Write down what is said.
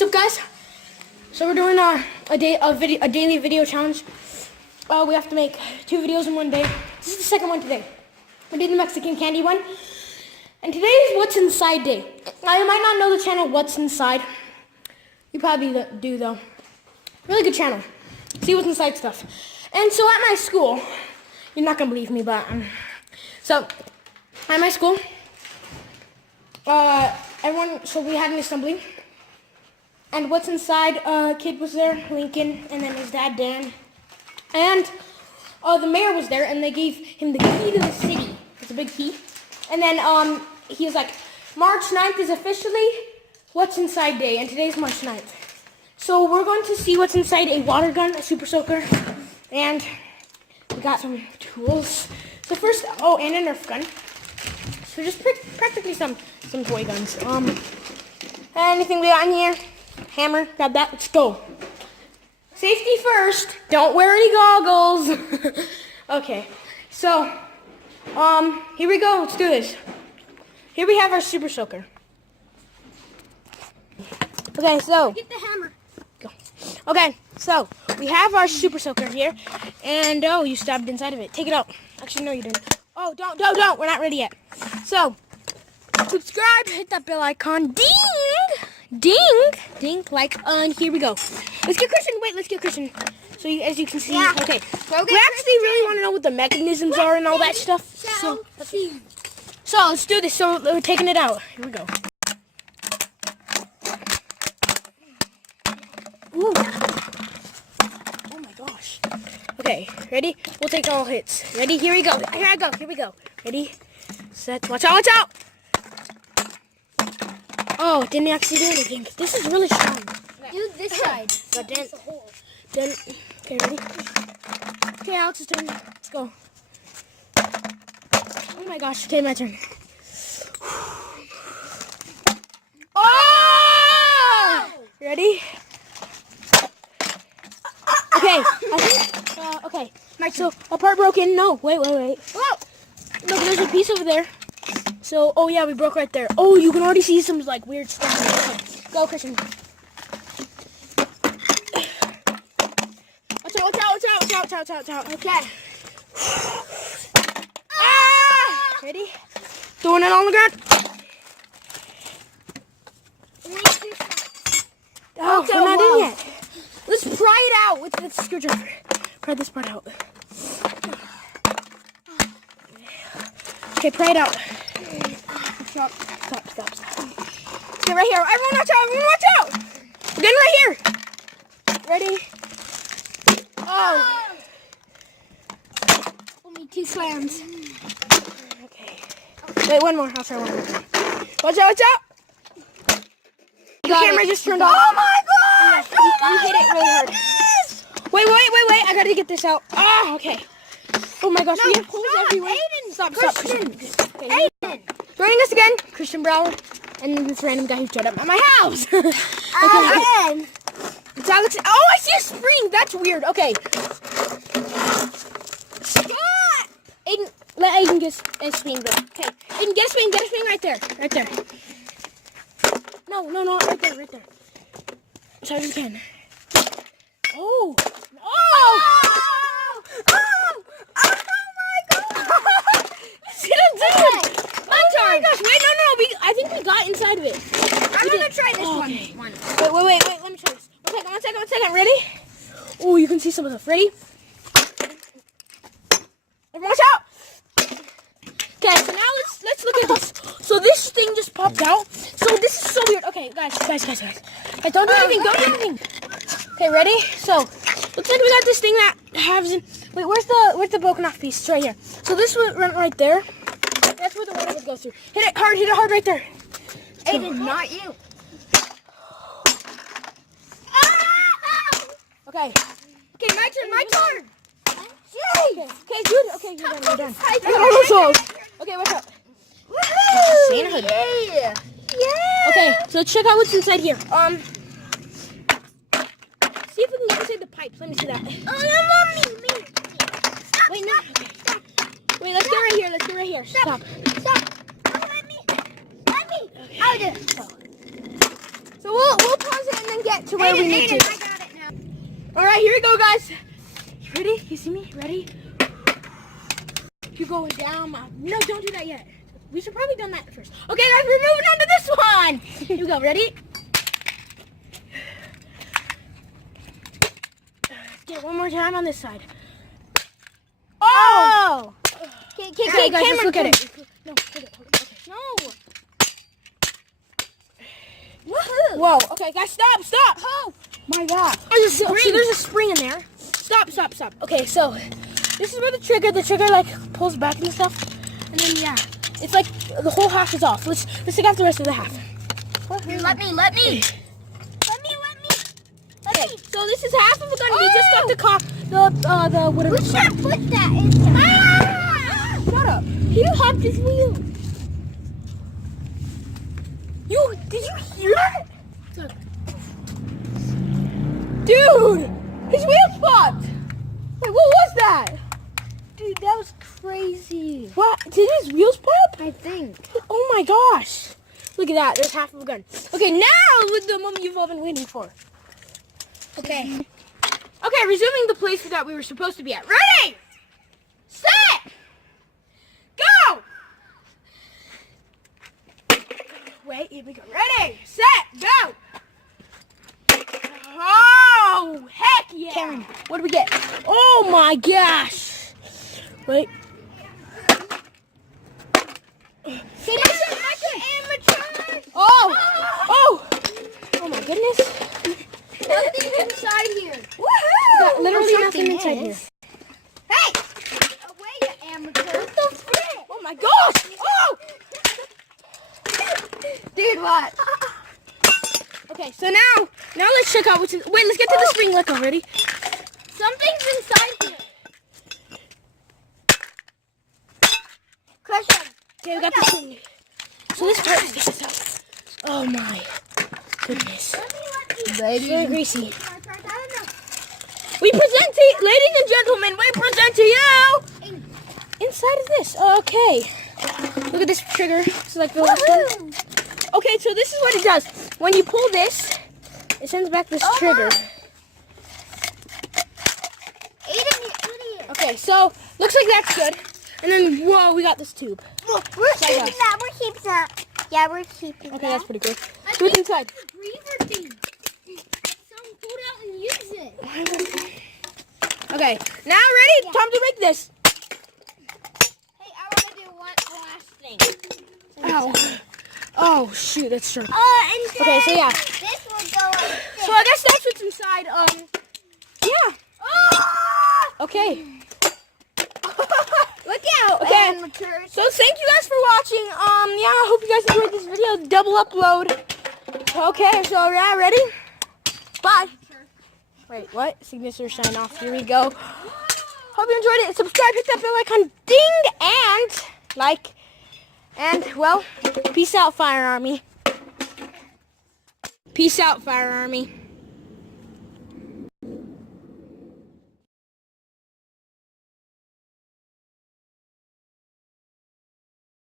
What's up, guys? So we're doing a daily video challenge. We have to make 2 videos in one day. This is the second one today. We did the Mexican candy one, and today is What's Inside Day. Now you might not know the channel What's Inside. You probably do though. Really good channel. See what's inside stuff. And so at my school, you're not gonna believe me, but so at my school, so we had an assembly. And what's inside, kid was there, Lincoln, and then his dad, Dan. And the mayor was there, and they gave him the key to the city. It's a big key. And then he was like, March 9th is officially What's Inside Day, and today's March 9th. So we're going to see what's inside a water gun, a super soaker, and we got some tools. So first, and a Nerf gun. So just practically some toy guns. Anything we got in here? Hammer, grab that, let's go. Safety first, don't wear any goggles. Okay, so, here we go, let's do this. Here we have our super soaker. Okay, so. Get the hammer. Go. Okay, so, we have our super soaker here, and you stabbed inside of it. Take it out. Actually, no you didn't. Oh, don't, we're not ready yet. So, subscribe, hit that bell icon, ding, like, and here we go. Let's get Christian, so as you can see, yeah. Okay. We actually really want to know what the mechanisms are and all that stuff. So let's do this. So we're taking it out. Here we go. Ooh. Oh my gosh. Okay, ready? We'll take all hits. Ready? Here we go. Here we go. Ready? Set. Watch out! Oh, didn't actually do anything. This is really strong. Do this side. But then, okay, ready? Okay, Alex's turn. Let's go. Oh my gosh, okay, my turn. Oh! Ready? Okay, I think, okay. So, a part broken. No, wait. Whoa! Look, there's a piece over there. So, oh yeah, we broke right there. Oh, you can already see some like weird stuff. Okay. Go, Christian. Watch out. Okay. Ready? Throwing it on the ground. Oh, we're not in yet. Let's pry it out with the screwdriver. Pry this part out. Okay, pry it out. Stop. Okay, right here. Everyone watch out! We're getting right here. Ready? Oh. Only 2 slams. Okay. Wait, one more. I'll try one more. Watch out! The camera just turned off. Oh my gosh! You hit it really hard. Wait. I gotta get this out. Ah, okay. Oh my gosh, we have holes everywhere. Aiden, Stop. Okay. Aiden. Joining us again, Christian Brower, and then this random guy who showed up at my house. Okay. It's Alex. Oh, I see a spring. That's weird. Okay. Stop! Aiden, let Aiden get a swing. Okay. Aiden, get a swing right there. No, right there. As hard as you can. Oh my god! Oh my gosh! Wait, no. I think we got inside of it. I'm gonna try this one. Wait. Let me try this. One second. Ready? Oh, you can see some of stuff. Ready? Watch out! Okay, so now let's look at this. So this thing just popped out. So this is so weird. Okay, guys. Hey, don't do anything. Okay, ready? So looks like we got this thing that has. Wait, where's the broken off piece? It's right here. So this would run right there. That's where the water would go through. Hit it hard right there. Aiden, not you. Okay, my turn. Yay! Okay, good. Okay, you're done. Okay, watch out. Woohoo! Yeah! Okay, so let's check out what's inside here. See if we can get inside the pipes. Let me see that. Oh no, mommy! Wait, no. Wait, let's get right here. Stop. Let me. Okay. I'll do it. So we'll pause it and then where we need to. I got it now. All right, here we go, guys. You ready? You see me? Ready? You're going down. No, don't do that yet. We should probably done that first. Okay, guys, we're moving on to this one. Here we go. Ready? Get one more time on this side. Oh! Okay, guys, let's look at it. No, hold it. Okay. No. Woohoo! Whoa. Okay, guys, stop. Oh, My God. So there's a spring in there. Stop. Okay, so this is where the trigger like pulls back and stuff. And then yeah, it's like the whole half is off. Let's take out the rest of the half. here, let me. Okay, so this is half of a gun. We just got the whatever. We should put that inside. Ah! Shut up. He hopped his wheel. Did you hear that? Dude, his wheel popped. Wait, what was that? Dude, that was crazy. What? Did his wheels pop? I think. Oh my gosh. Look at that. There's half of a gun. Okay, now with the moment you've all been waiting for. Okay. Okay, resuming the place that we were supposed to be at. Ready? Set! Go! Wait, here we go. Ready? Set! Go! Oh, heck yeah! Cameron. What do we get? Oh my gosh! Wait. Oh my goodness. Nothing inside here. Got literally Something nothing inside here. is. Hey! Away, you amateur. What the frick? Oh my gosh! Oh! Dude, what? Okay, so now let's check out what's in. Wait, let's get to the spring liquor. Ready? Something's inside here. Crush him. Okay, we got the spring. So this part is this out. Oh my goodness. It's very greasy. We present to you, ladies and gentlemen, we present to you inside of this. Okay. Look at this trigger. It's like the last one. Okay, so this is what it does. When you pull this, it sends back this trigger. Aiden, you idiot. Okay, so looks like that's good. And then, whoa, we got this tube. We're keeping that. We're keeping that. Yeah, we're keeping Okay, that's pretty good. Do it inside. breather thing. Someone pull it out and use it. Okay, now ready? Time to make this. Hey, I want to do one last thing. Ow. Oh, shoot, that's sharp. And Okay, so yeah. this will go like this. So I guess that's what's inside. Yeah. Oh! Okay. Look out. Okay. Amateurs. So thank you guys for watching. Yeah, I hope you guys enjoyed this video. Double upload. Okay, so yeah, ready? Bye. Wait, what? Signature sign off. Here we go. Hope you enjoyed it. Subscribe, hit that bell icon, ding, and like. And well, peace out, Fire Army. Peace out, Fire Army.